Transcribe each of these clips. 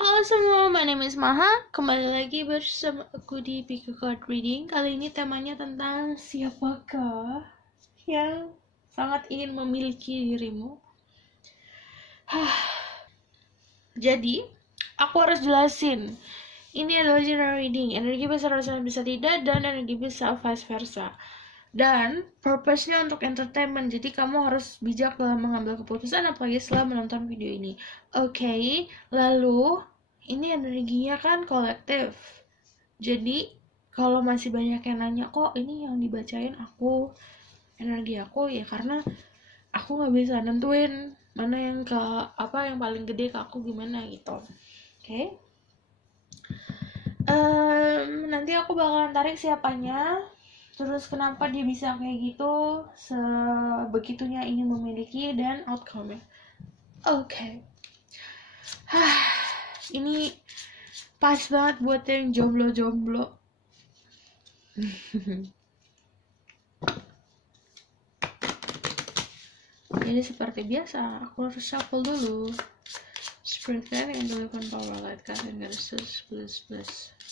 Halo semua, my name is Maha. Kembali lagi bersama aku di Pick a Card Reading. Kali ini temanya tentang siapakah yang sangat ingin memiliki dirimu. Jadi, aku harus jelasin. Ini adalah general reading. Energi bisa rasakan bisa tidak, dan energi bisa vice versa. Dan purpose-nya untuk entertainment. Jadi kamu harus bijak dalam mengambil keputusan, apalagi setelah menonton video ini. Oke, lalu ini energinya kan kolektif. Jadi kalau masih banyak yang nanya, kok ini yang dibacain aku, energi aku, ya karena aku nggak bisa nentuin mana yang ke apa yang paling gede ke aku gimana gitu. Oke. Nanti aku bakalan tarik siapanya, terus kenapa dia bisa kayak gitu, sebegitunya ingin memiliki, dan outcome-nya. Oke. Ini pas banget buat yang jomblo-jomblo. Jadi seperti biasa, aku harus shuffle dulu. Spirit guide and deliver power light card and goddesses, please.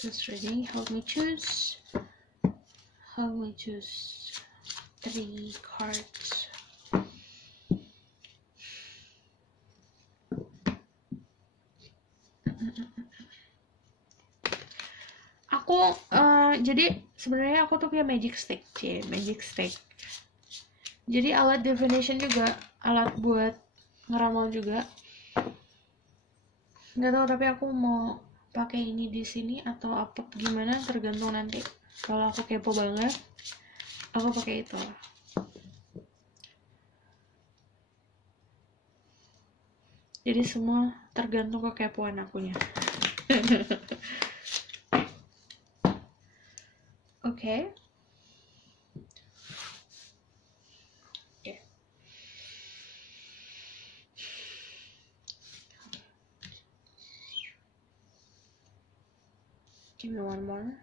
This reading, help me choose 3 cards. Aku jadi sebenarnya aku tuh punya magic stick. Jadi alat divination juga, alat buat ngeramal juga. Nggak tahu, tapi aku mau pakai ini di sini atau apa gimana, tergantung nanti. Kalau aku kepo banget, aku pakai itu. Jadi semua tergantung kekepoan akunya. Oke. Give me one more.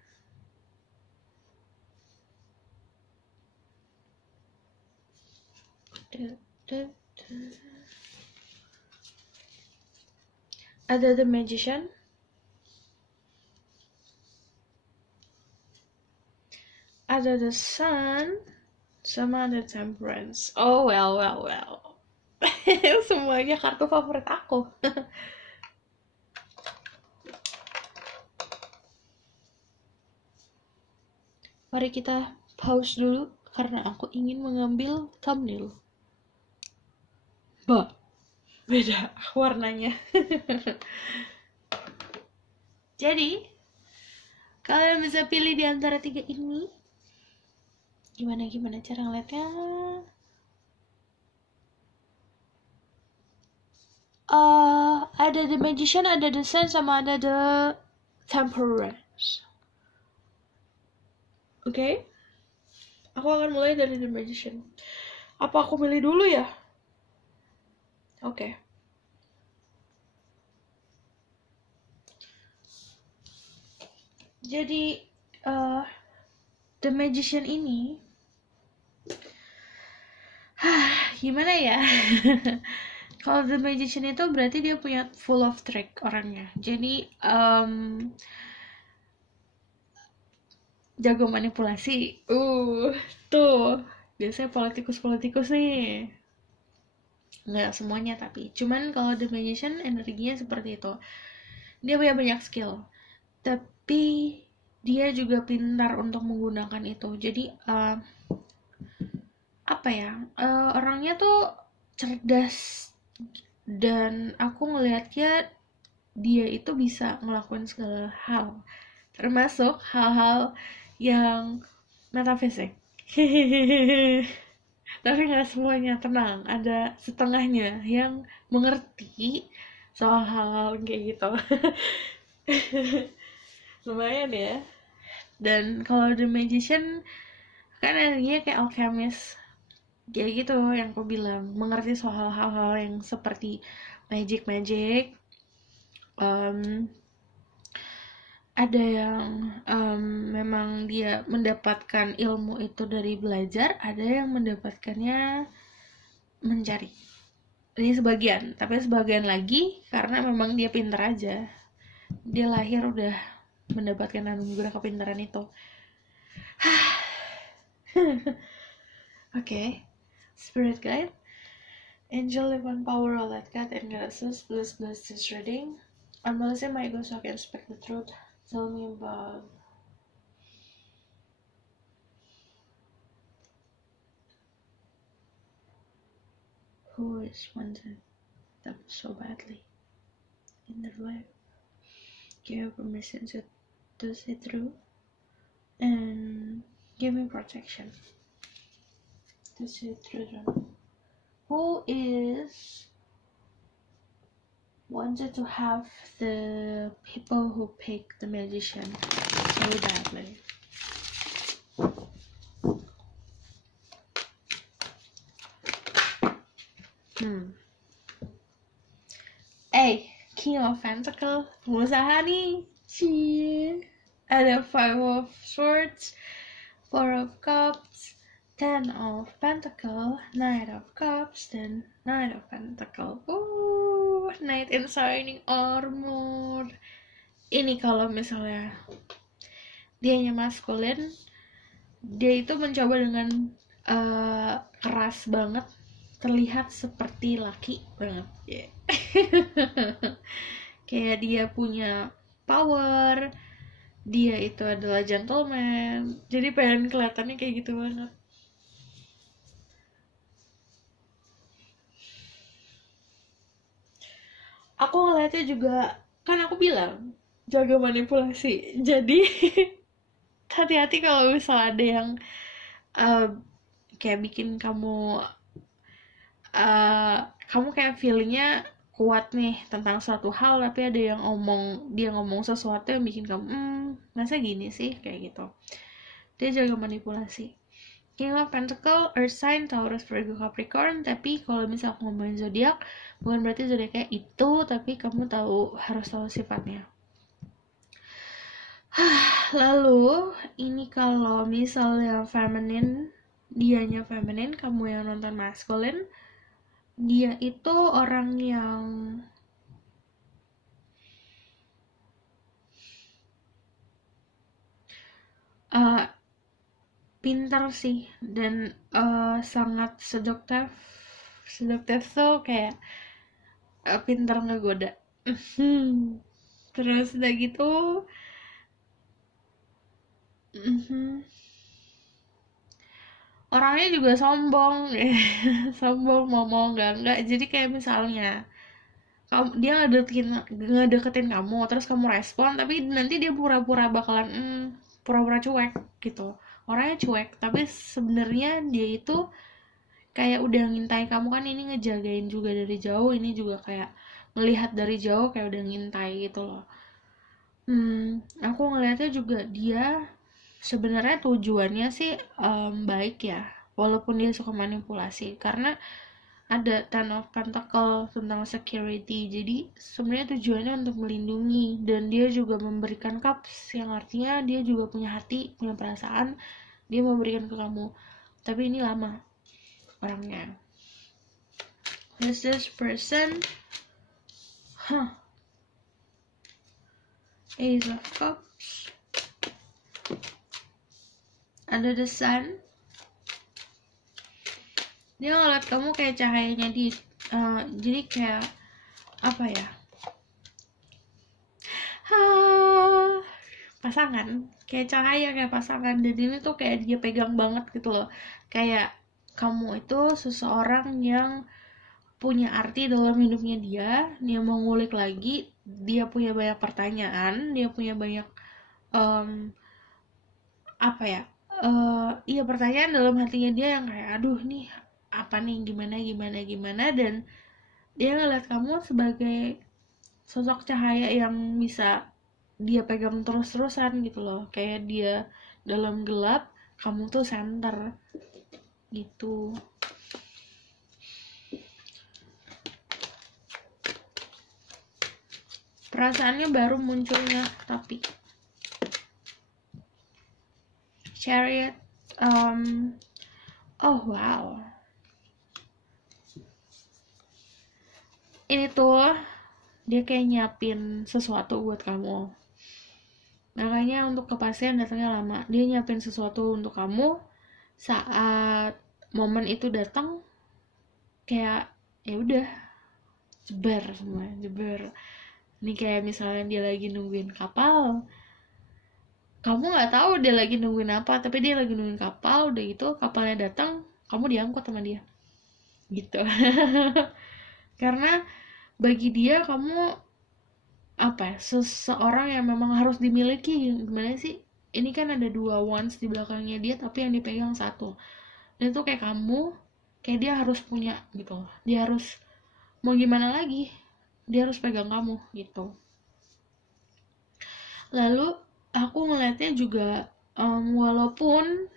Ada the magician, ada the sun, sama ada temperance. Oh well. Semuanya kartu favorit aku. Mari kita pause dulu karena aku ingin mengambil thumbnail. Beda warnanya. Jadi kalian bisa pilih di antara 3 ini. Gimana cara ngeliatnya? Ada the magician, ada the sun, sama ada the temperance. Oke. Aku akan mulai dari the magician. Apa aku milih dulu ya? Oke. Jadi the magician ini gimana ya? Kalau the magician itu berarti dia punya full of trick orangnya. Jadi jago manipulasi. Tuh biasanya politikus nih. Nggak semuanya tapi. Cuman kalau the magician energinya seperti itu. Dia punya banyak skill. Tapi dia juga pintar untuk menggunakan itu. Jadi orangnya tuh cerdas, dan aku ngelihatnya dia itu bisa ngelakuin segala hal, termasuk hal-hal yang metafisik. Tapi nggak semuanya, tenang, ada setengahnya yang mengerti soal hal-hal kayak gitu. Lumayan ya. Dan kalau the magician kan energinya kayak alchemist, kayak gitu yang aku bilang, mengerti soal hal-hal yang seperti magic. Ada yang memang dia mendapatkan ilmu itu dari belajar, ada yang mendapatkannya mencari. Ini sebagian, tapi sebagian lagi karena memang dia pintar aja. dia lahir udah mendapatkan anugerah kepintaran itu. Okay, spirit guide, angel divine power, all that cat and goddesses, bless this reading. I'm releasing my ego so I can speak the truth. Tell me about who is wanted them so badly in their life. Give me permission to see through and give me protection to see through them. Who is wanted to have the people who pick the magician so badly? King of Pentacles, pengusaha nih. Ada 5 of Swords, 4 of Cups, 10 of Pentacles, 9 of Cups, dan 9 of Pentacles. Knight in Shining Armor. Ini kalau misalnya dianya maskulin, dia itu mencoba dengan keras banget, terlihat seperti laki banget. Kayak dia punya power, dia itu adalah gentleman, jadi pengen kelihatannya kayak gitu banget. Aku ngeliatnya juga, kan aku bilang jaga manipulasi, jadi hati-hati kalau misal ada yang kayak bikin kamu kayak feelingnya kuat nih tentang suatu hal, tapi ada yang ngomong sesuatu yang bikin kamu masa gini sih, kayak gitu. Dia jaga manipulasi. King of Pentacle, Earth sign, Taurus, Virgo, Capricorn. Tapi kalau misal ngomongin zodiak, bukan berarti zodiaknya itu, tapi kamu harus tahu sifatnya. Lalu ini kalau misalnya feminine, dianya feminine, kamu yang nonton masculine, dia itu orang yang pintar sih, dan sangat seduktif tuh kayak pintar ngegoda. Terus udah gitu orangnya juga sombong. Sombong, mau enggak, jadi kayak misalnya dia ngedeketin kamu, terus kamu respon, tapi nanti dia pura-pura bakalan pura-pura cuek gitu. Orangnya cuek, tapi sebenarnya dia itu kayak udah ngintai kamu, kan ini ngejagain juga dari jauh, ini juga kayak melihat dari jauh, kayak udah ngintai gitu loh. Aku ngeliatnya juga dia sebenarnya tujuannya sih baik ya, walaupun dia suka manipulasi, karena ada Ten of Pentacle tentang security, jadi sebenarnya tujuannya untuk melindungi, dan dia juga memberikan Cups, yang artinya dia juga punya hati, punya perasaan, dia memberikan ke kamu, tapi ini lama orangnya. Is this person Ace of Cups, ada the Sun. Dia ngeliat kamu kayak cahayanya jadi kayak apa ya, pasangan, kayak cahaya, kayak pasangan, dan ini tuh kayak dia pegang banget gitu loh, kayak kamu itu seseorang yang punya arti dalam hidupnya dia mau ngulik lagi, dia punya banyak pertanyaan, dia punya banyak pertanyaan dalam hatinya dia yang kayak aduh nih apa nih, gimana, dan dia ngeliat kamu sebagai sosok cahaya yang bisa dia pegang terus-terusan gitu loh, kayak dia dalam gelap, kamu tuh center gitu. Perasaannya baru munculnya, tapi Chariot, oh wow, ini tuh dia kayak nyiapin sesuatu buat kamu. Makanya untuk kepastian datangnya lama. Dia nyiapin sesuatu untuk kamu, saat momen itu datang kayak ya udah jebar semua, jebar. Ini kayak misalnya dia lagi nungguin kapal, kamu nggak tahu dia lagi nungguin apa, tapi dia lagi nungguin kapal. Udah gitu kapalnya datang, kamu diangkut sama dia gitu. Karena bagi dia kamu apa ya, seseorang yang memang harus dimiliki. Gimana sih, ini kan ada dua wands di belakangnya dia, tapi yang dipegang satu. Dan itu kayak kamu, kayak dia harus punya gitu. Dia harus, mau gimana lagi, dia harus pegang kamu gitu. Lalu aku ngeliatnya juga, walaupun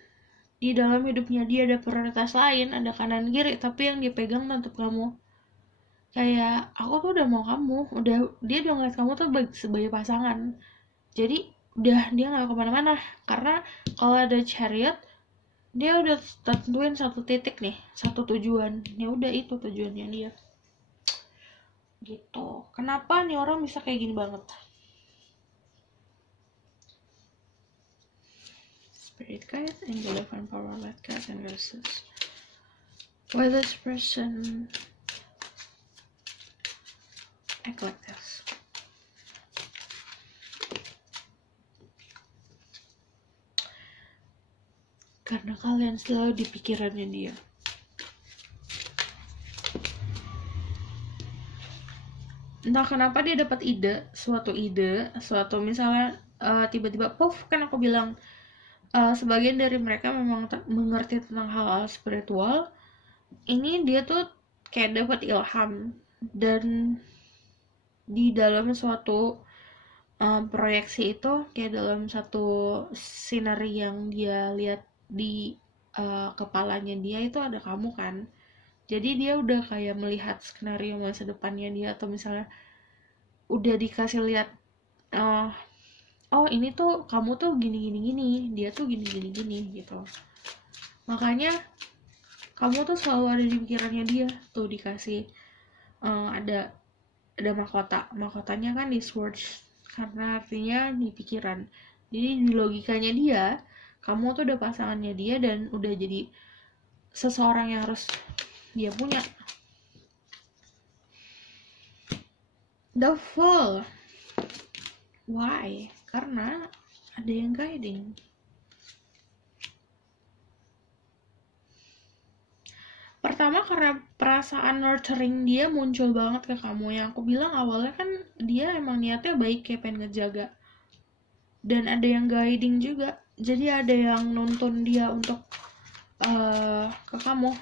di dalam hidupnya dia ada prioritas lain, ada kanan kiri, tapi yang dia pegang tetap kamu. Kayak aku tuh udah mau kamu, dia udah ngeliat kamu tuh sebagai pasangan. Jadi udah dia nggak kemana-mana, karena kalau ada chariot, dia udah tentuin satu titik nih, satu tujuan. Ya udah itu tujuannya dia. Gitu. Kenapa nih orang bisa kayak gini banget? Spirit guide, angel divine power, light guide, and verses. Why this person act like this? Karena kalian selalu di pikirannya dia. Entah kenapa dia dapat suatu misalnya, tiba-tiba puff, kan aku bilang sebagian dari mereka memang mengerti tentang hal-hal spiritual. Ini dia tuh kayak dapat ilham, dan di dalam suatu proyeksi itu, kayak dalam satu sinari yang dia lihat di kepalanya dia itu ada kamu kan. Jadi dia udah kayak melihat skenario masa depannya dia, atau misalnya udah dikasih lihat, oh ini tuh kamu tuh gini gini gini, dia tuh gini gini gini gitu. Makanya kamu tuh selalu ada di pikirannya dia. Tuh dikasih ada mahkotanya kan di swords, karena artinya di pikiran. Jadi di logikanya dia, kamu tuh udah pasangannya dia, dan udah jadi seseorang yang harus dia punya. The Fool. Why? Karena ada yang guiding. Pertama karena perasaan nurturing dia muncul banget ke kamu. Yang aku bilang awalnya kan dia emang niatnya baik, kayak pengen ngejaga. Dan ada yang guiding juga. Jadi ada yang nuntun dia untuk ke kamu.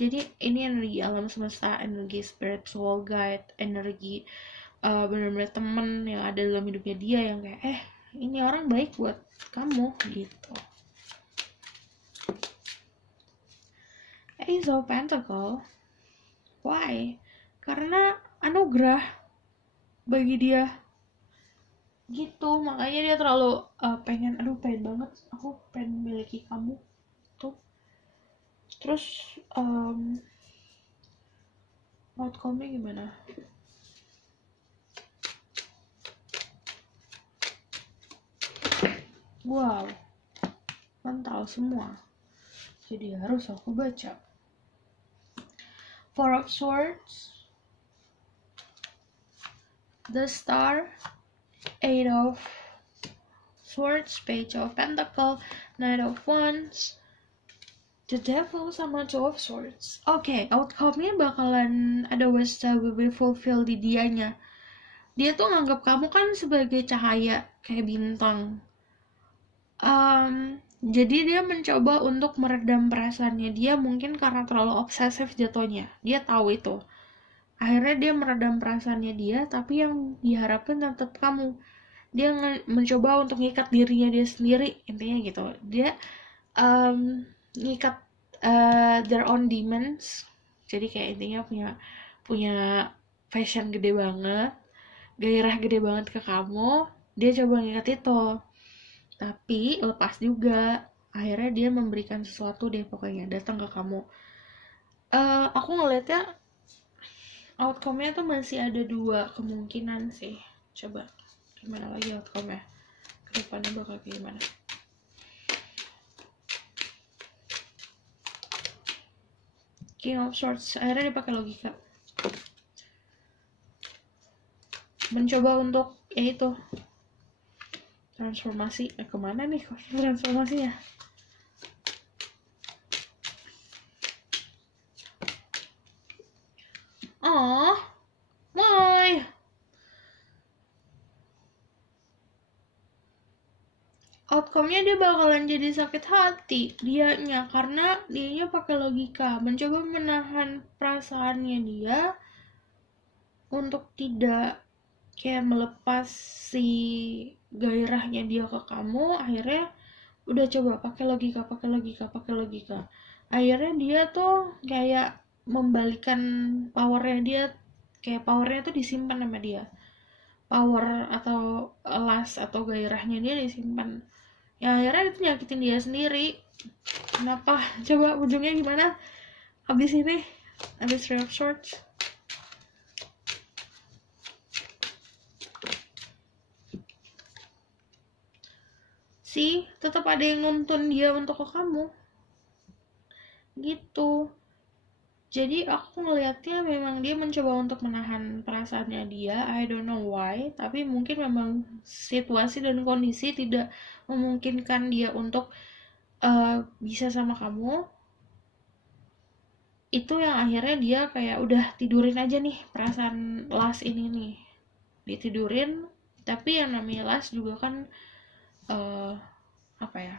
Jadi ini energi alam semesta, energi spiritual guide, energi benar-benar temen yang ada dalam hidupnya dia, yang kayak ini orang baik buat kamu gitu. Ace of Pentacle. Why? Karena anugerah bagi dia gitu. Makanya dia terlalu pengen banget, aku pengen memiliki kamu tuh. Terus outcome-nya gimana? Wow, mental semua, jadi harus aku baca. Four of Swords, the Star, Eight of Swords, Page of Pentacle, Knight of Wands, the Devil, sama Two of Swords. Oke, outcome-nya bakalan ada wish that will be fulfilled di dianya. Dia tuh nganggap kamu kan sebagai cahaya, kayak bintang. Jadi dia mencoba untuk meredam perasaannya dia, mungkin karena terlalu obsesif jatuhnya. Dia tahu itu. Akhirnya dia meredam perasaannya dia, tapi yang diharapkan tetap kamu. Dia mencoba untuk ngikat dirinya dia sendiri, intinya gitu. Dia ngikat their own demons. Jadi kayak intinya punya passion gede banget, gairah gede banget ke kamu. Dia coba ngikat itu, tapi lepas juga. Akhirnya dia memberikan sesuatu deh, pokoknya datang ke kamu. Aku ngelihatnya outcome-nya tuh masih ada 2 kemungkinan sih. Coba gimana lagi outcome-nya ke depannya bakal kayak gimana. King of Swords, akhirnya dia pakai logika, mencoba untuk itu transformasi. Kemana nih transformasinya? Oh, why? Outcome-nya dia bakalan jadi sakit hati dianya, karena dianya pakai logika, mencoba menahan perasaannya dia untuk tidak kayak melepas si gairahnya dia ke kamu. Akhirnya udah coba pakai logika, akhirnya dia tuh kayak membalikan powernya dia, kayak powernya tuh disimpan sama dia, power atau las atau gairahnya dia disimpan. Ya akhirnya itu nyakitin dia sendiri. Kenapa? Coba ujungnya gimana habis ini, habis Three of Swords? Sih, tetap ada yang nuntun dia untuk ke kamu gitu. Jadi aku ngelihatnya memang dia mencoba untuk menahan perasaannya dia, I don't know why, tapi mungkin memang situasi dan kondisi tidak memungkinkan dia untuk bisa sama kamu. Itu yang akhirnya dia kayak udah tidurin aja nih perasaan las ini nih, ditidurin. Tapi yang namanya las juga kan apa ya,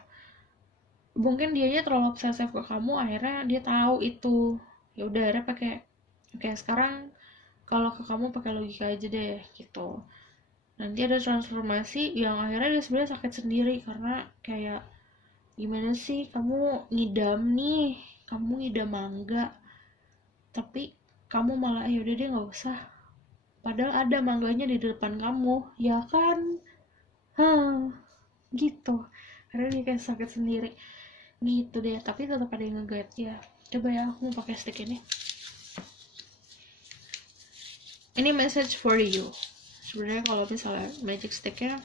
mungkin dianya terlalu obsesif ke kamu, akhirnya dia tahu itu. Ya udah akhirnya pakai, oke sekarang kalau ke kamu pakai logika aja deh gitu. Nanti ada transformasi yang akhirnya dia sebenarnya sakit sendiri, karena kayak gimana sih kamu ngidam mangga tapi kamu malah yaudah deh nggak usah, padahal ada mangganya di depan kamu ya kan. Gitu, karena dia kayak sakit sendiri gitu deh. Tapi tetap ada yang nge-guide ya. Coba ya, aku mau pakai stick ini message for you. Sebenarnya kalau misalnya magic sticknya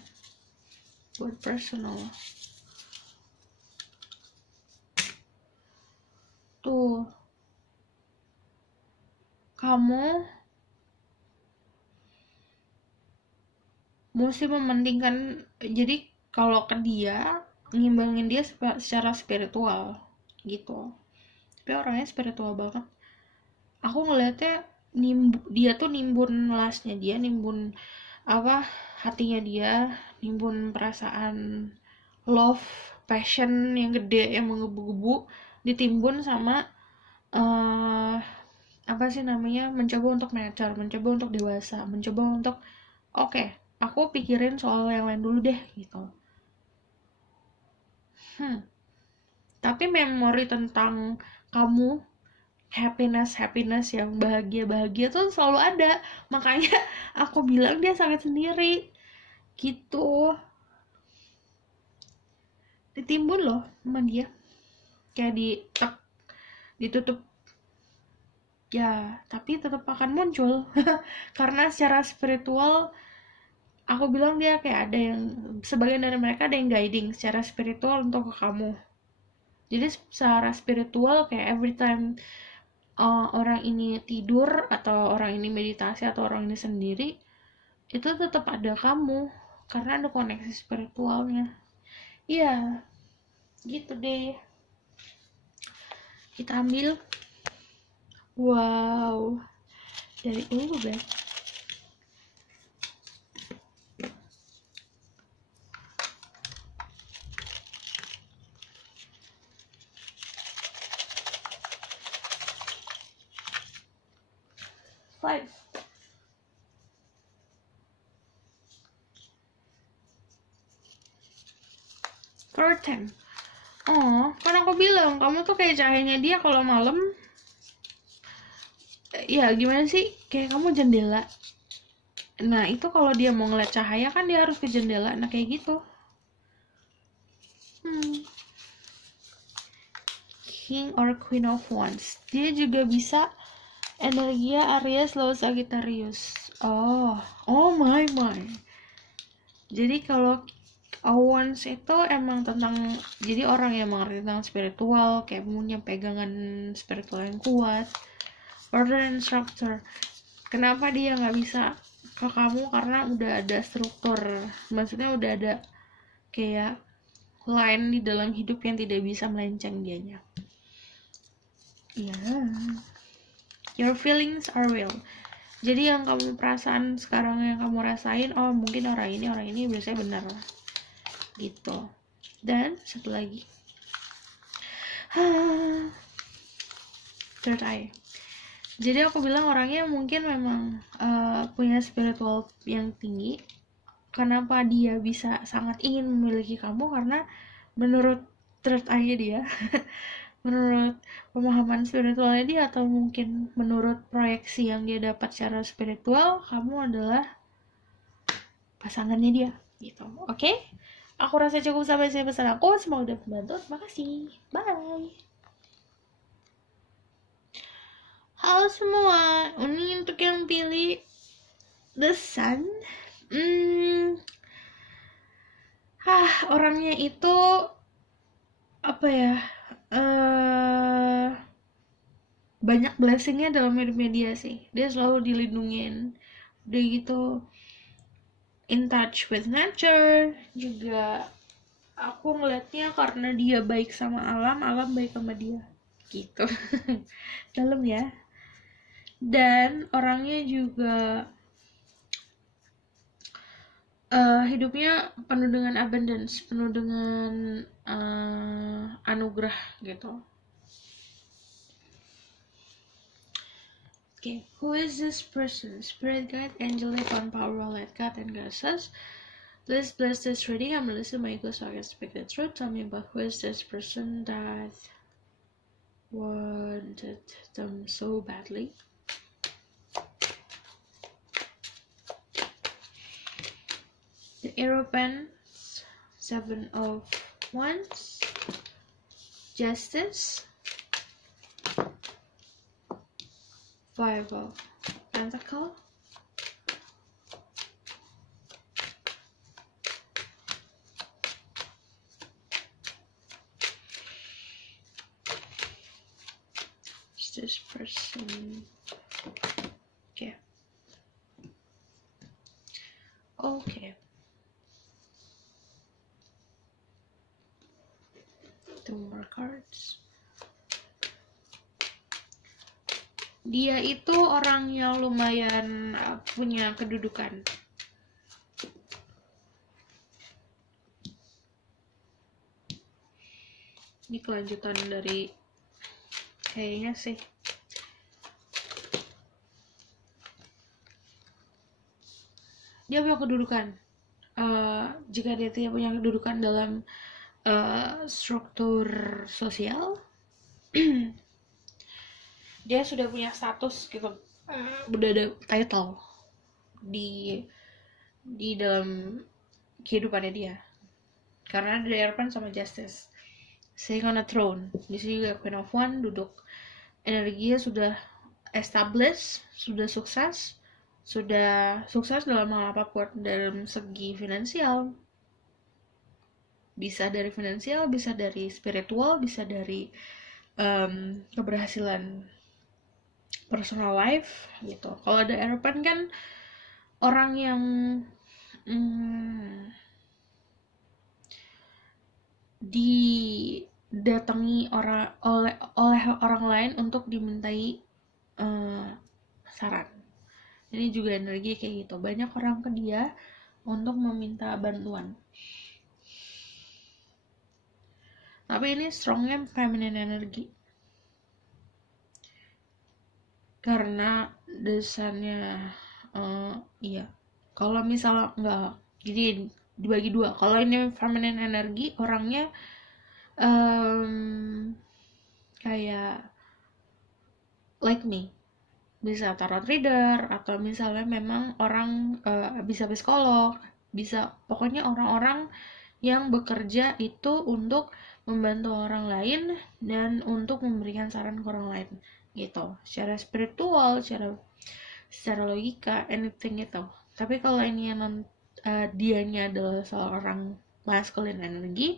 buat personal tuh, kamu mesti mementingkan. Jadi kalau ke dia, ngimbangin dia secara spiritual gitu. Tapi orangnya spiritual banget. Aku ngeliatnya dia tuh nimbun lasnya dia, nimbun apa hatinya dia, nimbun perasaan love, passion yang gede yang menggebu-gebu, ditimbun sama apa sih namanya, mencoba untuk mature, mencoba untuk dewasa, mencoba untuk oke, aku pikirin soal yang lain dulu deh gitu. Tapi memori tentang kamu, happiness yang bahagia tuh selalu ada. Makanya aku bilang dia sangat sendiri gitu. Ditimbun loh sama dia, kayak ditutup ya, tapi tetap akan muncul. Karena secara spiritual aku bilang dia kayak ada yang, sebagian dari mereka ada yang guiding secara spiritual untuk ke kamu. Jadi secara spiritual kayak every time orang ini tidur atau orang ini meditasi atau orang ini sendiri, itu tetap ada kamu karena ada koneksi spiritualnya. Iya, gitu deh. Kita ambil, wow, dari Beb. Five. For 10. Oh, kan aku bilang kamu tuh kayak cahayanya dia kalau malam. Ya gimana sih, kayak kamu jendela. Nah itu kalau dia mau ngeliat cahaya kan dia harus ke jendela. Nah kayak gitu. King or Queen of Wands, dia juga bisa Energia Aries, Leo, Sagittarius. Oh my. Jadi kalau Owens itu emang tentang, jadi orang yang mengerti tentang spiritual, kayak punya pegangan spiritual yang kuat, order and structure. Kenapa dia nggak bisa ke kamu? Karena udah ada struktur, maksudnya udah ada kayak line di dalam hidup yang tidak bisa melenceng dianya. Your feelings are real. Jadi yang kamu perasaan sekarang, yang kamu rasain, oh mungkin orang ini biasanya benar gitu. Dan satu lagi, third eye. Jadi aku bilang orangnya mungkin memang punya spiritual yang tinggi. Kenapa dia bisa sangat ingin memiliki kamu? Karena menurut third eye dia menurut pemahaman spiritualnya dia, atau mungkin menurut proyeksi yang dia dapat secara spiritual, kamu adalah pasangannya dia gitu. Oke? Aku rasa cukup sampai sini pesan aku. Semoga udah membantu. Terima kasih. Bye. Halo semua. Ini untuk yang pilih The Sun. Orangnya itu apa ya? Banyak blessingnya dalam hidupnya dia sih. Dia selalu dilindungin. Dia gitu in touch with nature. Juga aku ngeliatnya karena dia baik sama alam, alam baik sama dia gitu. Dalam ya. Dan orangnya juga hidupnya penuh dengan abundance, penuh dengan anugerah gitu. Okay, who is this person? Spirit guide, angel, divine power, light, God, and goddesses. Please bless this reading. I'm Melissa, my ego, so I can speak the truth. Tell me about who is this person that wanted them so badly. The Hierophant, 7 of Wands, Justice, 5 of Pentacles, this person. Okay. Two more cards. Dia itu orang yang lumayan punya kedudukan. Ini kelanjutan dari kayaknya sih. Dia punya kedudukan. Jika dia tidak punya kedudukan dalam struktur sosial, dia sudah punya status gitu, udah ada title di dalam kehidupannya dia, karena ada Hierophant sama Justice, sitting on a throne. Di sini juga Queen of Wands duduk, energinya sudah established, sudah sukses dalam hal apapun, dalam segi finansial, bisa dari finansial, bisa dari spiritual, bisa dari keberhasilan personal life gitu. Kalau ada Hierophant kan orang yang didatangi oleh orang lain untuk dimintai saran. Ini juga energi kayak gitu. Banyak orang ke dia untuk meminta bantuan. Tapi ini strongnya feminine energy. Karena desainnya iya. Kalau misalnya enggak, jadi dibagi dua. Kalau ini feminine energy, orangnya kayak like me, bisa tarot reader, atau misalnya memang orang bisa psikolog, bisa pokoknya orang-orang yang bekerja itu untuk membantu orang lain dan untuk memberikan saran ke orang lain. gitu, secara spiritual, secara logika, anything itu. Tapi kalau ini yang dianya adalah seorang masculine energy,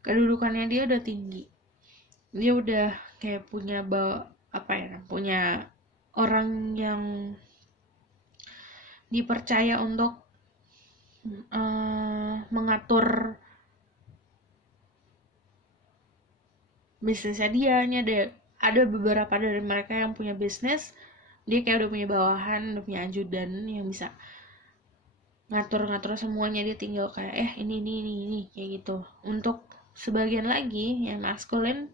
kedudukannya dia udah tinggi, dia udah kayak punya punya orang yang dipercaya untuk mengatur bisnisnya dia. Ini ada beberapa dari mereka yang punya bisnis, dia kayak udah punya bawahan, udah punya ajudan yang bisa ngatur semuanya, dia tinggal kayak ini kayak gitu. Untuk sebagian lagi yang maskulin,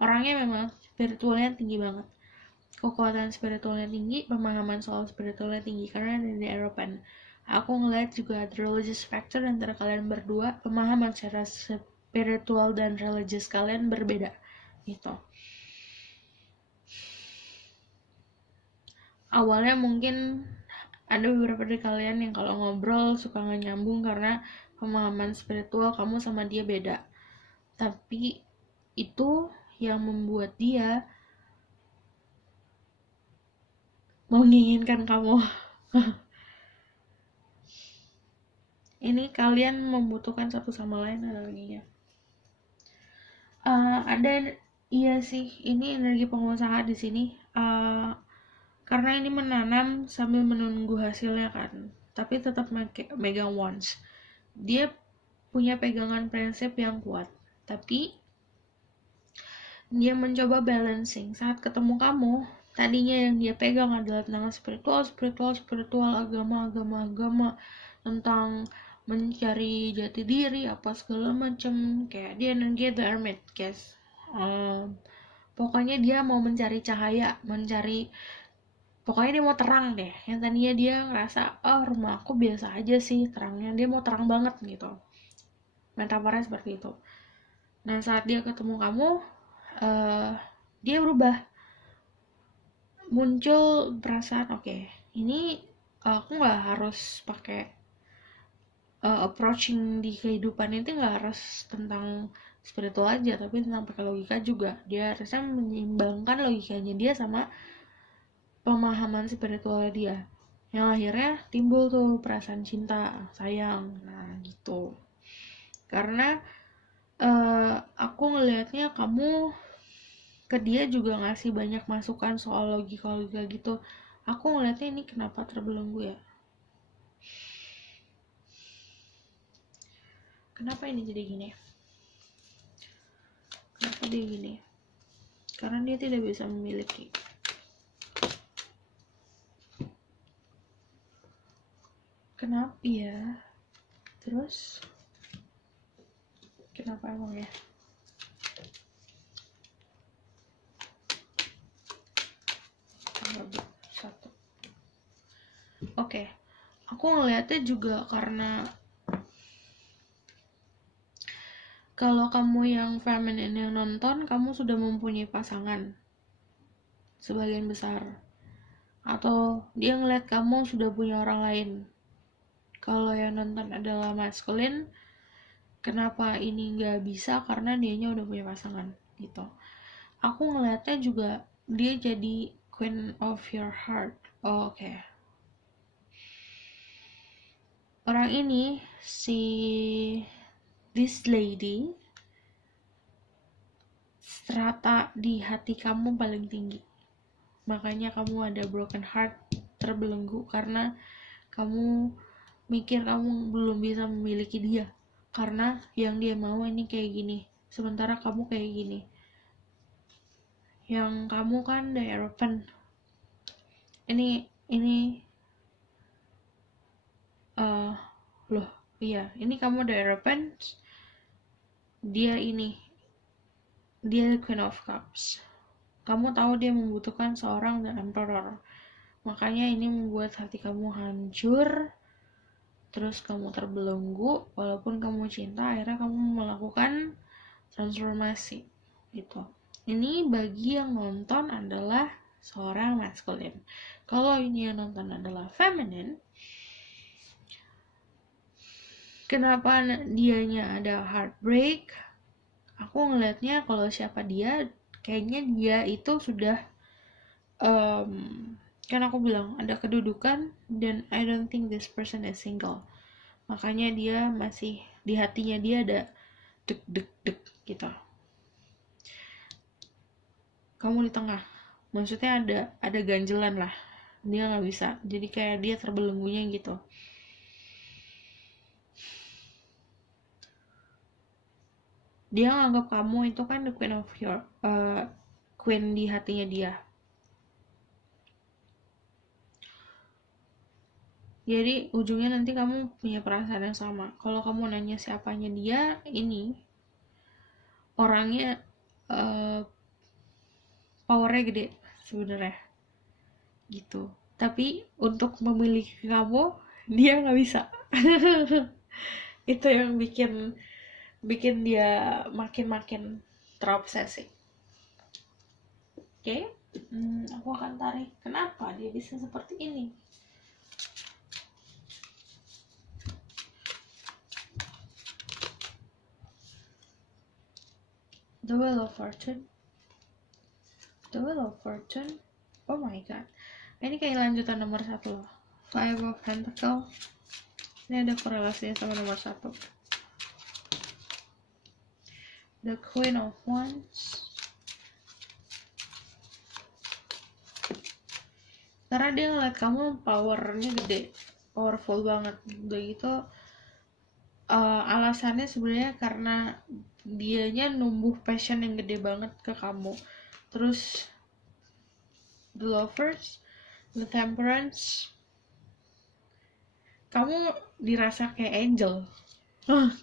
orangnya memang spiritualnya tinggi banget, kekuatan spiritualnya tinggi, pemahaman soal spiritualnya tinggi, karena dari Eropan. Aku ngeliat juga ada religious factor antara kalian berdua, pemahaman secara spiritual dan religious kalian berbeda gitu. Awalnya mungkin ada beberapa dari kalian yang kalau ngobrol suka gak nyambung karena pemahaman spiritual kamu sama dia beda, tapi itu yang membuat dia menginginkan kamu. Ini kalian membutuhkan satu sama lain energinya. Ada, iya sih, ini energi pengusaha di sini. Karena ini menanam sambil menunggu hasilnya kan, tapi tetap megang wands. Dia punya pegangan prinsip yang kuat, tapi dia mencoba balancing. Saat ketemu kamu, tadinya yang dia pegang adalah tentang spiritual, agama, tentang mencari jati diri apa segala macam, kayak dia energi the hermit guys. Pokoknya dia mau mencari cahaya, pokoknya dia mau terang deh. Yang tadinya dia ngerasa rumah aku biasa aja sih terangnya, dia mau terang banget gitu, metafornya seperti itu. Nah saat dia ketemu kamu, dia berubah, muncul perasaan oke, ini aku nggak harus pakai approaching di kehidupan itu nggak harus tentang spiritual aja, tapi tentang pakai logika juga. Dia harusnya menyeimbangkan logikanya dia sama pemahaman spiritualnya dia, yang akhirnya timbul tuh perasaan cinta, sayang. Nah gitu. Karena aku ngelihatnya kamu ke dia juga ngasih banyak masukan soal logika gitu. Aku ngelihatnya ini kenapa terbelenggu ya, kenapa ini jadi gini, kenapa dia gini, karena dia tidak bisa memiliki. Kenapa ya, terus kenapa emang ya? Oke, aku ngeliatnya juga karena kalau kamu yang feminine yang nonton, kamu sudah mempunyai pasangan sebagian besar, atau dia ngeliat kamu sudah punya orang lain. Kalau yang nonton adalah masculine, kenapa ini nggak bisa? Karena dianya udah punya pasangan gitu. Aku ngeliatnya juga dia jadi queen of your heart. Oke. Orang ini, this lady, strata di hati kamu paling tinggi. Makanya kamu ada broken heart, terbelenggu, karena kamu mikir kamu belum bisa memiliki dia, karena yang dia mau ini kayak gini, sementara kamu kayak gini. Yang kamu kan the Eropan, ini ini kamu the Eropan, dia Queen of Cups. Kamu tahu dia membutuhkan seorang the Emperor, makanya ini membuat hati kamu hancur, terus kamu terbelenggu. Walaupun kamu cinta, akhirnya kamu melakukan transformasi gitu. Ini bagi yang nonton adalah seorang masculine. Kalau ini yang nonton adalah feminine, kenapa dianya ada heartbreak? Aku ngelihatnya kalau siapa dia, kayaknya dia itu sudah kan aku bilang ada kedudukan, dan I don't think this person is single, makanya dia masih di hatinya dia ada dek dek dek gitu. Kamu di tengah, maksudnya ada ganjelan lah, dia nggak bisa, jadi kayak dia terbelenggunya gitu. Dia nganggap kamu itu kan the queen of your queen di hatinya dia. Jadi ujungnya nanti kamu punya perasaan yang sama. Kalau kamu nanya siapanya dia, ini orangnya powernya gede sebenarnya gitu. Tapi untuk memiliki kamu, dia nggak bisa. Itu yang bikin dia makin terobsesi. Oke, aku akan tarik kenapa dia bisa seperti ini. The Wheel of Fortune. The Wheel of Fortune. Oh my god. Ini kayak lanjutan nomor 1 loh. Five of Pentacles. Ini ada korelasinya sama nomor 1. The Queen of Wands. Karena dia ngeliat kamu powernya gede, powerful banget. Udah gitu alasannya sebenarnya karena dianya numbuh passion yang gede banget ke kamu. Terus the Lovers, the Temperance, kamu dirasa kayak angel,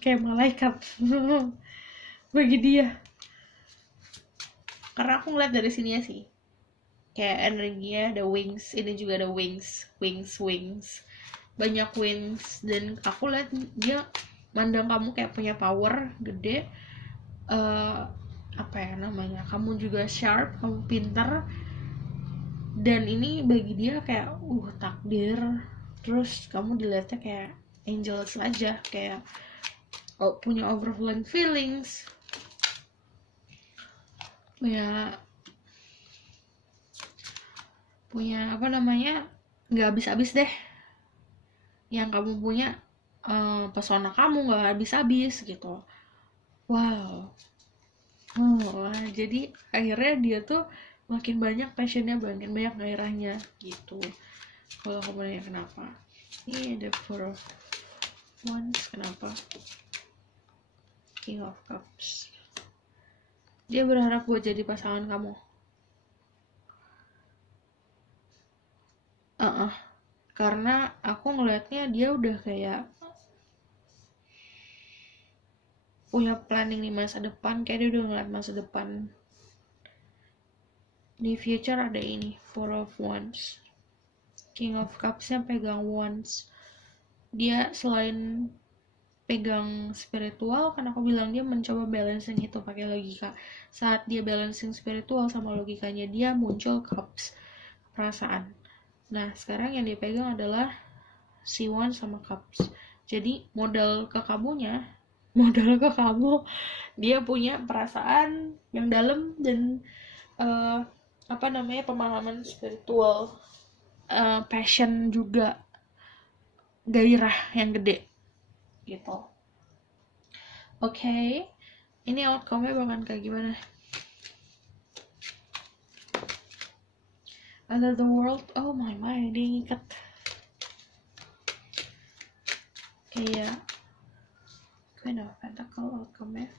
kayak malaikat bagi dia. Karena aku ngeliat dari sini ya sih, kayak energinya ada wings, ini juga ada wings, banyak wings, dan aku lihat dia mandang kamu kayak punya power gede. Apa ya namanya, kamu juga sharp, kamu pintar, dan ini bagi dia kayak takdir. Terus kamu dilihatnya kayak angels aja, kayak punya overflowing feelings, punya apa namanya, nggak habis-habis deh yang kamu punya. Pesona kamu nggak habis-habis gitu. Wow. Jadi akhirnya dia tuh makin banyak passionnya, makin banyak gairahnya gitu. Kalau kamu nanya kenapa, ini ada Four of Wands. Kenapa? King of Cups. Dia berharap buat jadi pasangan kamu. Karena aku ngelihatnya dia udah kayak punya planning di masa depan, kayak dia udah ngeliat masa depan. Di future ada ini, Four of Wands. King of Cups-nya pegang Wands. Dia selain pegang spiritual, kan aku bilang dia mencoba balancing itu pakai logika. Saat dia balancing spiritual sama logikanya, dia muncul Cups, perasaan. Nah, sekarang yang dia pegang adalah si Wands sama Cups. Jadi modal ke kamu, dia punya perasaan yang dalam dan pemahaman spiritual, passion juga, gairah yang gede gitu. Oke. Ini outcome-nya bakalan kayak gimana? Under the World. Oh my, dia ngikat kayak Queen of Pentacles. Outcome-nya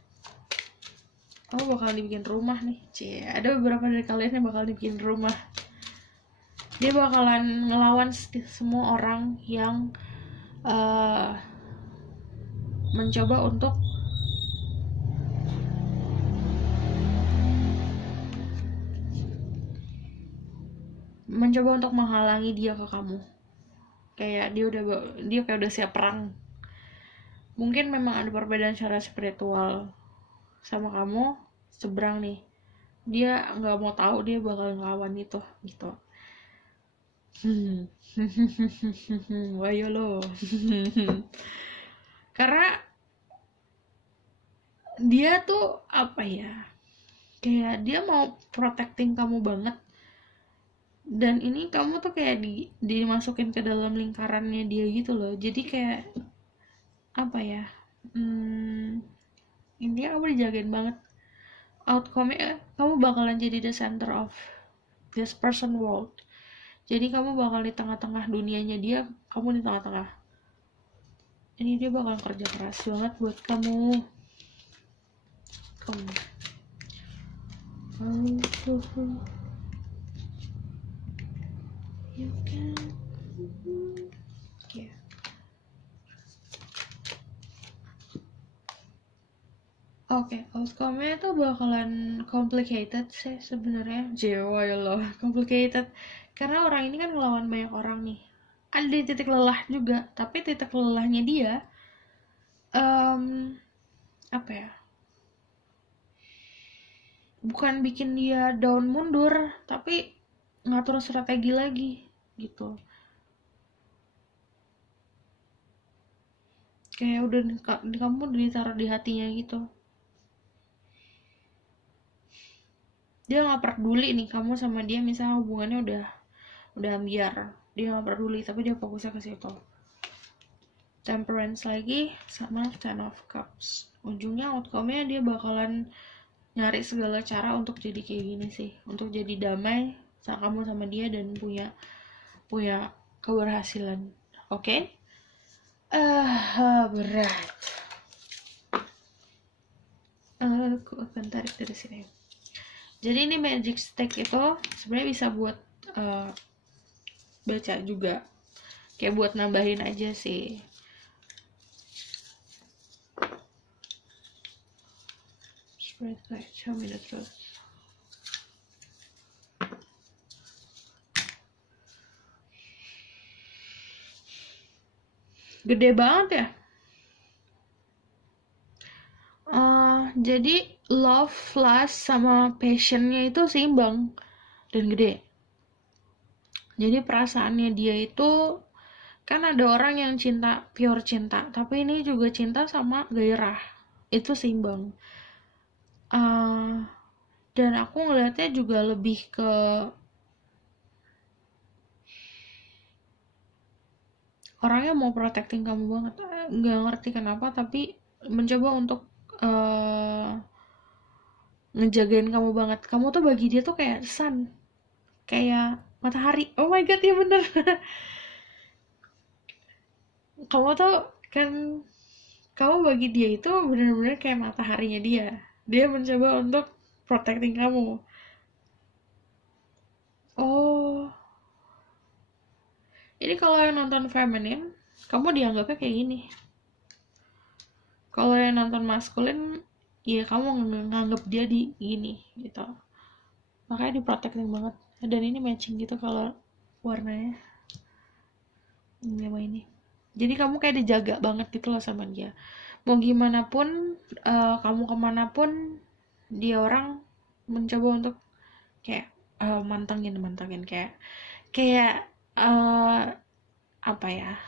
bakal dibikin rumah nih. Ada beberapa dari kalian yang bakal dibikin rumah. Dia bakalan ngelawan semua orang yang mencoba untuk menghalangi dia ke kamu. Kayak dia kayak udah siap perang. Mungkin memang ada perbedaan secara spiritual sama kamu, seberang nih. Dia nggak mau tahu, dia bakal ngelawan itu gitu. Wayo lo. Karena dia tuh apa ya, kayak dia mau protecting kamu banget. Dan ini kamu tuh kayak dimasukin ke dalam lingkarannya dia gitu loh. Jadi kayak apa ya, intinya kamu dijagain banget. Outcome-nya kamu bakalan jadi the center of this person world. Jadi kamu bakal di tengah-tengah dunianya dia, kamu di tengah-tengah. Ini dia bakal kerja keras banget buat kamu. You can. Yeah. Oke, outcome-nya tuh bakalan complicated sih sebenarnya. Jewa ya loh, complicated. Karena orang ini kan ngelawan banyak orang nih. Ada di titik lelah juga, tapi titik lelahnya dia apa ya? Bukan bikin dia down mundur, tapi ngatur strategi lagi gitu. Kayak udah kamu udah ditaruh di hatinya gitu. Dia nggak peduli nih kamu sama dia misalnya hubungannya udah ambiar, dia nggak peduli, tapi dia fokusnya ke situ. Temperance lagi sama Ten of Cups, ujungnya outcome-nya dia bakalan nyari segala cara untuk jadi kayak gini sih, untuk jadi damai sama kamu sama dia dan punya keberhasilan. Oke? Berat. Aku akan tarik dari sini. Jadi ini magic stick itu sebenarnya bisa buat baca juga, kayak buat nambahin aja sih. Spread light, show me the truth. Gede banget ya. Jadi love, lust, sama passionnya itu seimbang dan gede. Jadi perasaannya dia itu, kan ada orang yang cinta, pure cinta, tapi ini juga cinta sama gairah, itu seimbang. Dan aku ngeliatnya juga lebih ke orangnya mau protecting kamu banget, nggak ngerti kenapa, tapi mencoba untuk ngejagain kamu banget. Kamu tuh bagi dia tuh kayak sun, kayak matahari. Oh my god, ya bener. Kamu tuh kan, kamu bagi dia itu bener-bener kayak mataharinya dia. Dia mencoba untuk protecting kamu. Oh, ini kalau yang nonton feminine, kamu dianggapnya kayak gini. Kalau yang nonton maskulin, ya kamu nganggap dia di gini gitu. Makanya diprotecting banget. Dan ini matching gitu kalau warnanya. Ini. Jadi kamu kayak dijaga banget gitu loh sama dia. Mau gimana pun, kamu kemanapun, dia orang mencoba untuk kayak mantengin kayak apa ya?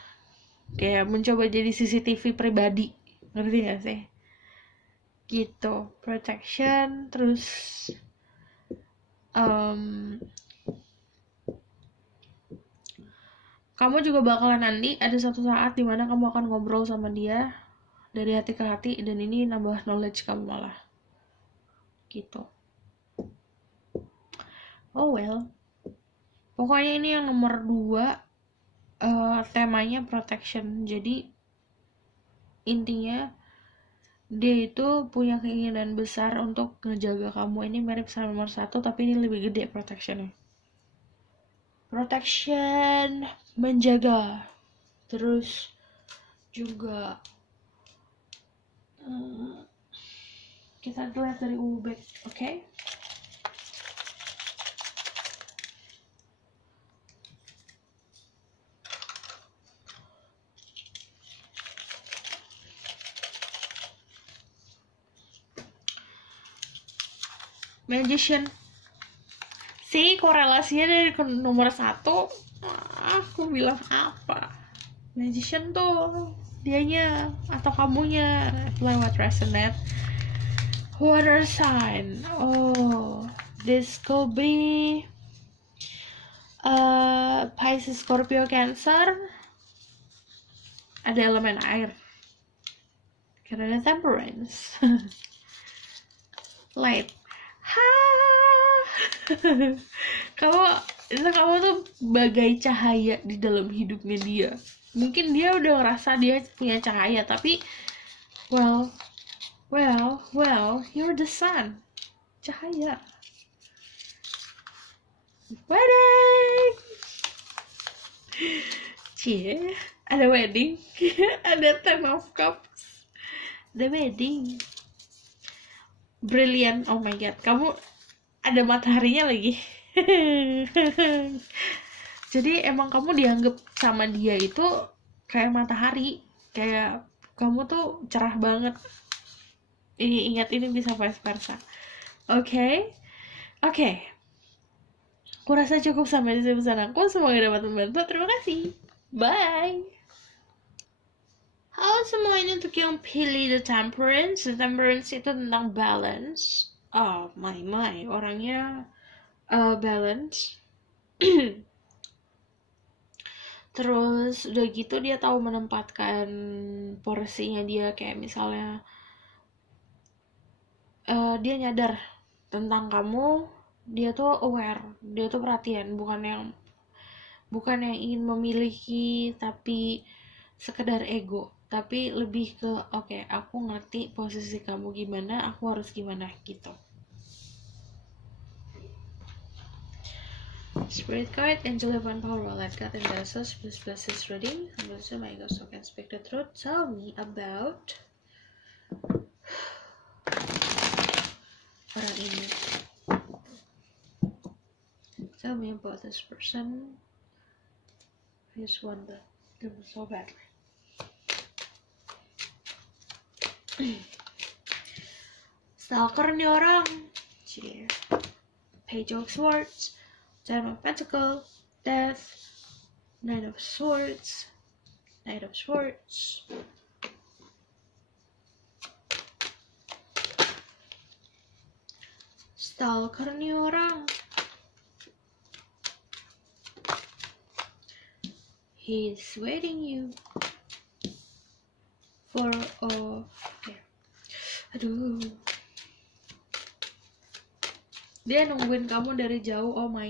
Kayak mencoba jadi CCTV pribadi. Ngerti gak sih? Gitu, protection, terus kamu juga bakalan nanti ada satu saat dimana kamu akan ngobrol sama dia dari hati ke hati, dan ini nambah knowledge kamu malah gitu. Oh well, pokoknya ini yang nomor 2, temanya protection. Jadi intinya dia itu punya keinginan besar untuk ngejaga kamu. Ini mirip sama nomor 1, tapi ini lebih gede protectionnya. Protection, menjaga, terus juga kita lihat dari Ubek, oke? Magician. Si korelasinya dari nomor 1, aku bilang apa? Magician tuh dianya atau kamunya, apply what resonate. Water sign. Oh, this could be Pisces, Scorpio, Cancer ada elemen air karena ada Temperance. Light. kamu tuh bagai cahaya di dalam hidupnya dia. Mungkin dia udah ngerasa dia punya cahaya, tapi well, you're the sun. Cahaya. Wedding. Cie, ada wedding. Ada Ten of Cups. The wedding. Brilliant. Oh my god, kamu ada mataharinya lagi. Jadi emang kamu dianggap sama dia itu kayak matahari, kayak kamu tuh cerah banget. Ini ingat, ini bisa vice versa. Oke. Aku rasa cukup sampai di sini pesan aku. Semoga dapat membantu. Terima kasih. Bye. Halo semuanya, untuk yang pilih The Temperance. The Temperance itu tentang balance. Oh my, orangnya balance. Terus udah gitu dia tahu menempatkan porsinya dia, kayak misalnya dia nyadar tentang kamu, dia tuh aware, dia tuh perhatian, bukan yang ingin memiliki tapi sekedar ego, tapi lebih ke oke, aku ngerti posisi kamu gimana, aku harus gimana gitu. Spirit card, Angel of Power, Light God and Dasos, please bless this reading. I'm going to my ghost who can speak the truth. Tell me about orang ini. Tell me about this person. I just want them so badly. Stalker nih orang. Cie. Page of Swords, Ten of Pentacles, Death, Knight of Swords, Stalker nih orang. He's waiting you for okay. Aduh. Dia nungguin kamu dari jauh. Oh my.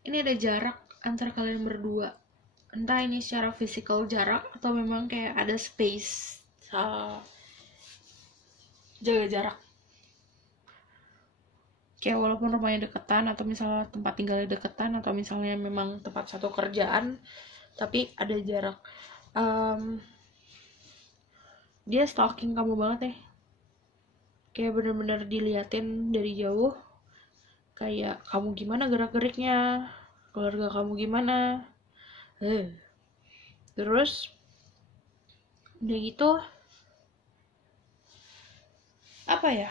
Ini ada jarak antara kalian berdua. Entah ini secara physical jarak atau memang kayak ada space jaga jarak. Kayak walaupun rumahnya deketan, atau misalnya tempat tinggalnya deketan, atau misalnya memang tempat satu kerjaan, tapi ada jarak. Dia stalking kamu banget ya, kayak bener-bener diliatin dari jauh, kayak kamu gimana gerak-geriknya, keluarga kamu gimana. Terus udah gitu apa ya,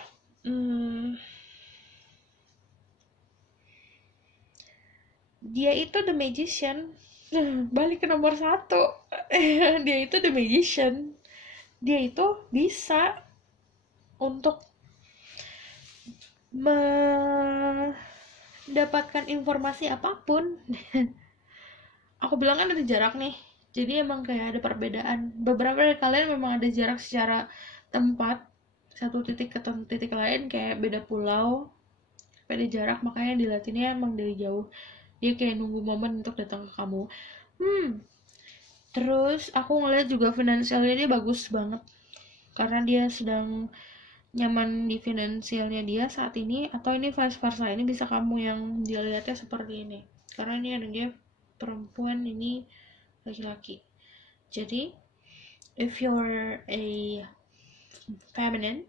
dia itu the magician. Balik ke nomor 1. Dia itu the magician. Dia itu bisa untuk mendapatkan informasi apapun. Aku bilang kan ada jarak nih, jadi emang kayak ada perbedaan. Beberapa dari kalian memang ada jarak secara tempat, satu titik ke titik lain, kayak beda pulau, beda jarak, makanya dilatihnya emang dari jauh. Dia kayak nunggu momen untuk datang ke kamu. Terus aku ngeliat juga finansialnya dia bagus banget, karena dia sedang nyaman di finansialnya dia saat ini, atau ini vice versa, ini bisa kamu yang dia lihatnya seperti ini, karena ini ada dia perempuan, ini laki-laki. Jadi if you're a feminine,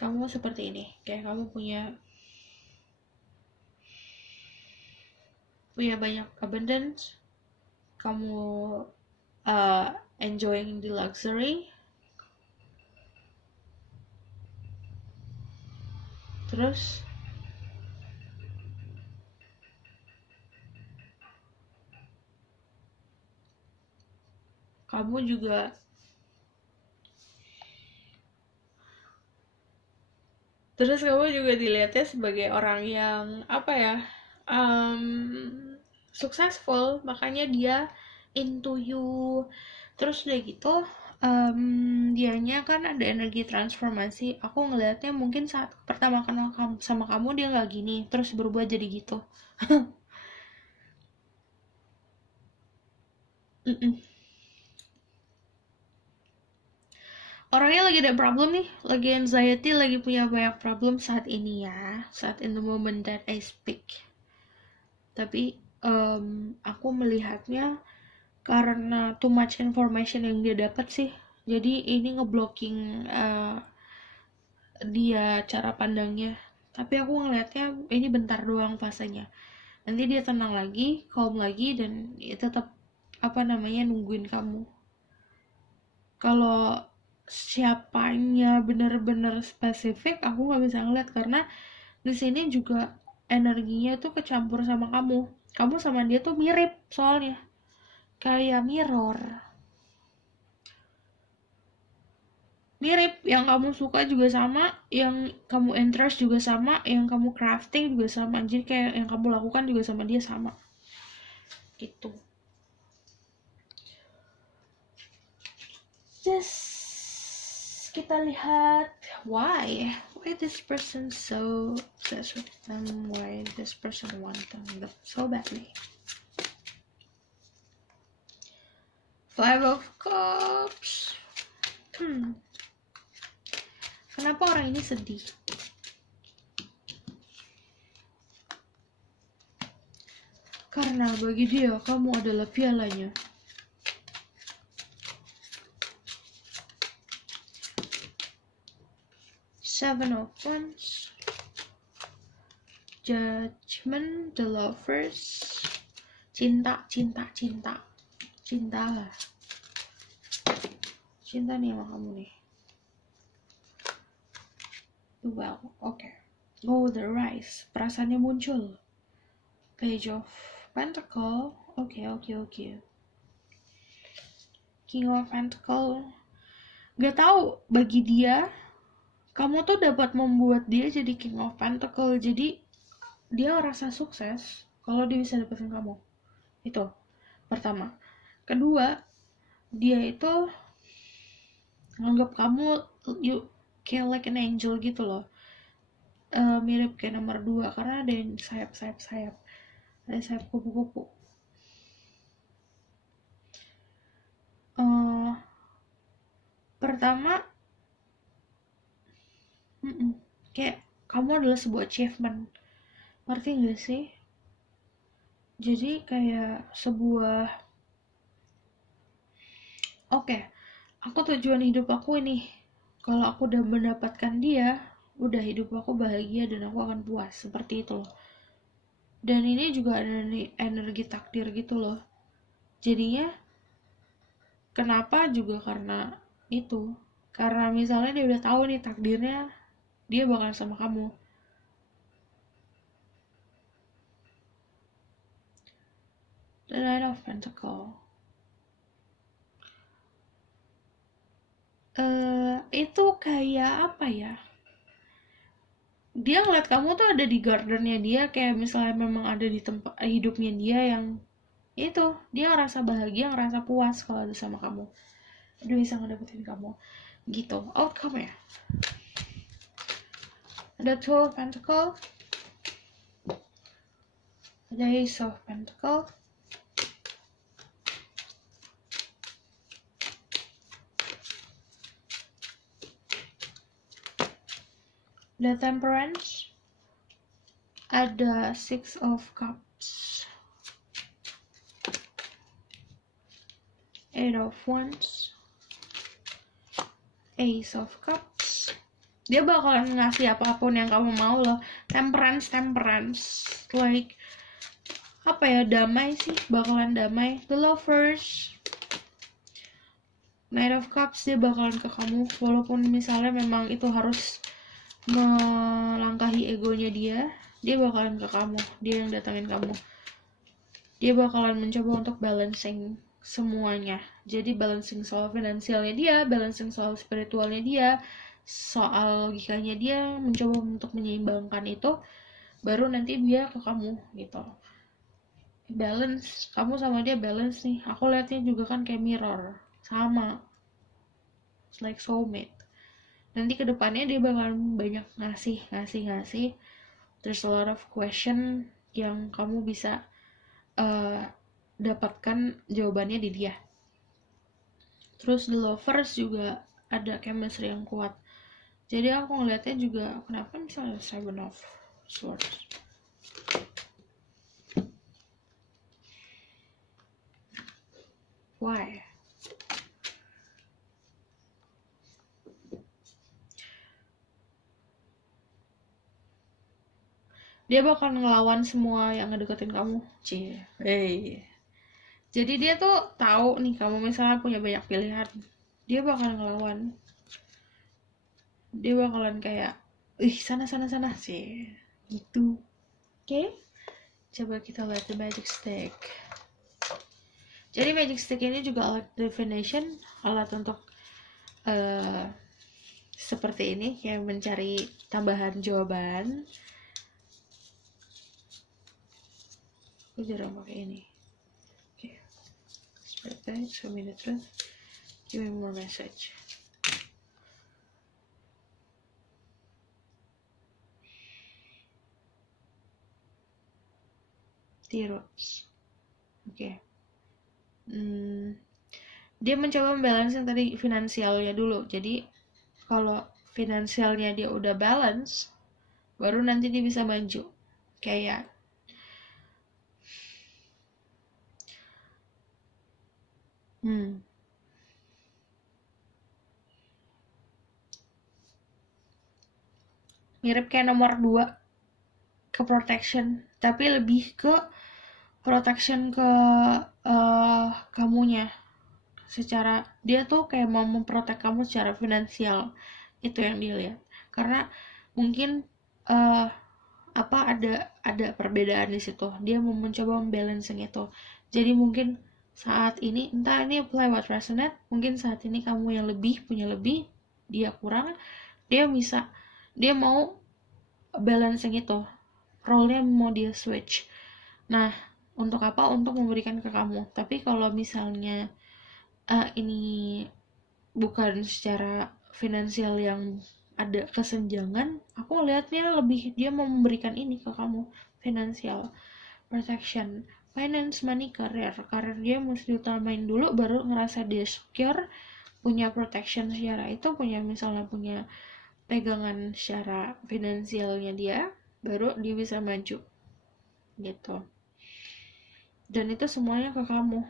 kamu seperti ini, kayak kamu punya banyak abundance, kamu enjoying the luxury, terus kamu juga Terus kamu juga dilihatnya sebagai orang yang apa ya, successful, makanya dia into you. Terus udah gitu, dianya kan ada energi transformasi. Aku ngelihatnya mungkin saat pertama kenal sama kamu dia nggak gini, terus berubah jadi gitu. Orangnya lagi ada problem nih, lagi anxiety, lagi punya banyak problem saat ini ya, saat in the moment that I speak. Tapi aku melihatnya karena too much information yang dia dapat sih, jadi ini ngeblocking dia cara pandangnya. Tapi aku ngelihatnya ini bentar doang fasenya, nanti dia tenang lagi, calm lagi, dan ya tetap apa namanya nungguin kamu. Kalau siapanya bener-bener spesifik aku nggak bisa ngeliat, karena di sini juga energinya tuh kecampur sama kamu sama dia tuh mirip, soalnya kayak mirip, yang kamu suka juga sama, yang kamu interest juga sama, yang kamu crafting juga sama, jadi kayak yang kamu lakukan juga sama dia sama gitu. Just kita lihat why this person so obsessed with them, why this person want them so badly. 5 of Cups. Kenapa orang ini sedih? Karena bagi dia kamu adalah pialanya. Seven of Wands, Judgment, The Lovers, cinta nih sama kamu nih. Well, okay. Oh, the Rise, perasaannya muncul. Page of Pentacle, okay. King of Pentacle, gak tahu, bagi dia kamu tuh dapat membuat dia jadi King of Pentacle, jadi dia ngerasa sukses kalau dia bisa dapetin kamu. Itu pertama. Kedua, dia itu nganggap kamu you kayak like an angel gitu loh, mirip kayak nomor 2 karena ada yang sayap, ada sayap kupu-kupu. Pertama, kayak kamu adalah sebuah achievement, ngerti gak sih? Jadi kayak sebuah aku tujuan hidup aku ini, kalau aku udah mendapatkan dia, udah hidup aku bahagia dan aku akan puas, seperti itu loh. Dan ini juga ada energi takdir gitu loh. Jadinya kenapa juga karena itu, karena misalnya dia udah tahu nih takdirnya dia bakal sama kamu. The Knight of Pentacle, itu kayak apa ya, dia ngeliat kamu tuh ada di gardennya dia, kayak misalnya memang ada di tempat hidupnya dia, yang itu dia ngerasa bahagia, ngerasa puas kalau ada sama kamu, dia bisa ngedapetin kamu gitu. Outcome ya, ada Two of Pentacle, ada Ace of Pentacle, ada Temperance, ada Six of Cups, Eight of Wands, Ace of Cups. Dia bakalan ngasih apapun yang kamu mau loh. Temperance, like apa ya, damai sih, bakalan damai. The Lovers, Knight of Cups, dia bakalan ke kamu walaupun misalnya memang itu harus melangkahi egonya dia bakalan ke kamu, dia yang datangin kamu, dia bakalan mencoba untuk balancing semuanya. Jadi balancing soal finansialnya dia, balancing soal spiritualnya dia, soal logikanya dia mencoba untuk menyeimbangkan itu, baru nanti dia ke kamu gitu. Balance, kamu sama dia balance nih. Aku liatnya juga kan kayak mirror, sama, it's like soulmate. Nanti kedepannya dia bakalan banyak ngasih. There's a lot of question yang kamu bisa dapatkan jawabannya di dia. Terus the lovers juga ada chemistry yang kuat. Jadi aku ngeliatnya juga, kenapa misalnya Seven of Swords? Why? Dia bakal ngelawan semua yang ngedeketin kamu. Hey. Jadi dia tuh tahu nih kamu misalnya punya banyak pilihan. Dia bakal ngelawan. Dia bakalan kayak, sana sih. Gitu. Oke? Coba kita lihat the magic stick. Jadi magic stick ini juga alat divination, alat untuk seperti ini, yang mencari tambahan jawaban. Aku jarang pakai ini. Oke. Spread that, show me the truth, give me more message. Tirots. Oke. Dia mencoba membalance yang tadi finansialnya dulu. Jadi kalau finansialnya dia udah balance, baru nanti dia bisa maju. Kayak mirip kayak nomor 2 ke protection, tapi lebih ke protection ke kamunya. Secara dia tuh kayak mau memprotek kamu secara finansial, itu yang dia lihat. Karena mungkin ada perbedaan di situ. Dia mau mencoba membalancing itu. Jadi mungkin saat ini, entah ini apply what resonate, mungkin saat ini kamu yang lebih punya lebih, dia kurang, dia mau balancing itu, role-nya mau dia switch. Nah, untuk apa? Untuk memberikan ke kamu. Tapi kalau misalnya ini bukan secara finansial yang ada kesenjangan, aku lihatnya lebih dia mau memberikan ini ke kamu, finansial, protection, finance, money, career dia mesti utamain dulu, baru ngerasa dia secure, punya protection secara itu, misalnya punya pegangan secara finansialnya dia, baru dia bisa maju gitu. Dan itu semuanya ke kamu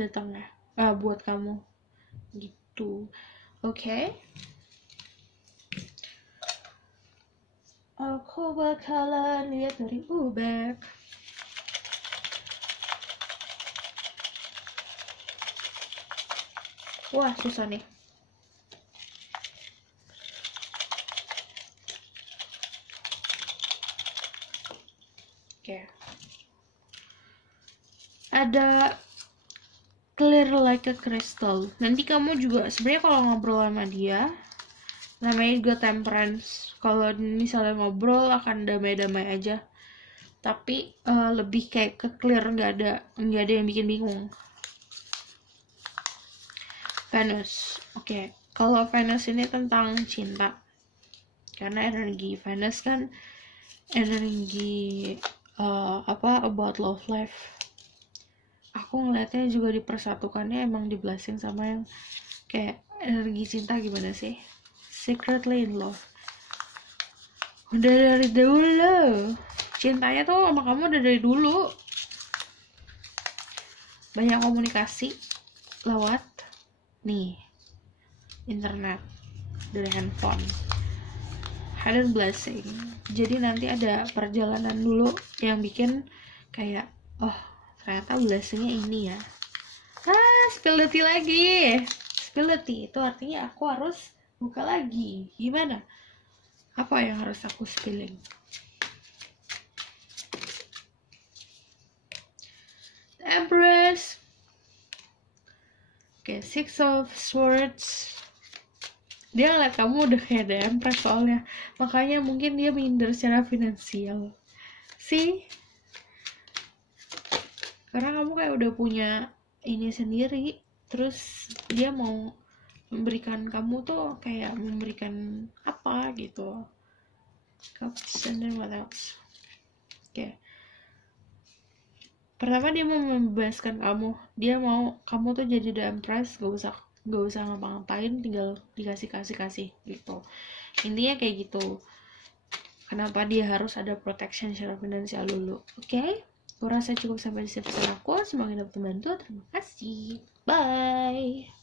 datangnya, buat kamu gitu. Oke? Aku bakalan lihat dari back. Wah, susah nih. Oke. Ada clear like a crystal. Nanti kamu juga sebenarnya kalau ngobrol sama dia, namanya juga temperance. Kalau misalnya ngobrol akan damai-damai aja. Tapi lebih kayak ke clear, nggak ada yang bikin bingung. Venus. Oke. Kalau Venus ini tentang cinta. Karena energi Venus kan energi about love life. Aku ngeliatnya juga dipersatukannya emang di blessing sama yang kayak energi cinta. Gimana sih? Secretly in love. Udah dari dulu. Cintanya tuh sama kamu udah dari dulu. Banyak komunikasi lewat internet, dari handphone. Hidden blessing. Jadi nanti ada perjalanan dulu yang bikin kayak, ternyata blessingnya ini ya. Spill the tea lagi. Spill the tea itu artinya aku harus buka lagi. Gimana? Apa yang harus aku spilling? The Empress. Oke, Six of Swords. Dia ngeliat kamu udah kayak ada empress soalnya, makanya mungkin dia minder secara finansial sih, karena kamu kayak udah punya ini sendiri, terus dia mau memberikan kamu tuh kayak memberikan apa gitu. Cups and then what else? Oke. Pertama dia mau membebaskan kamu, dia mau kamu tuh jadi the empress, gak usah ngapa-ngapain, tinggal dikasih gitu. Intinya kayak gitu. Kenapa dia harus ada protection secara finansial dulu? Oke? Aku rasa cukup sampai di sini pesan aku. Semoga dapat membantu. Terima kasih. Bye.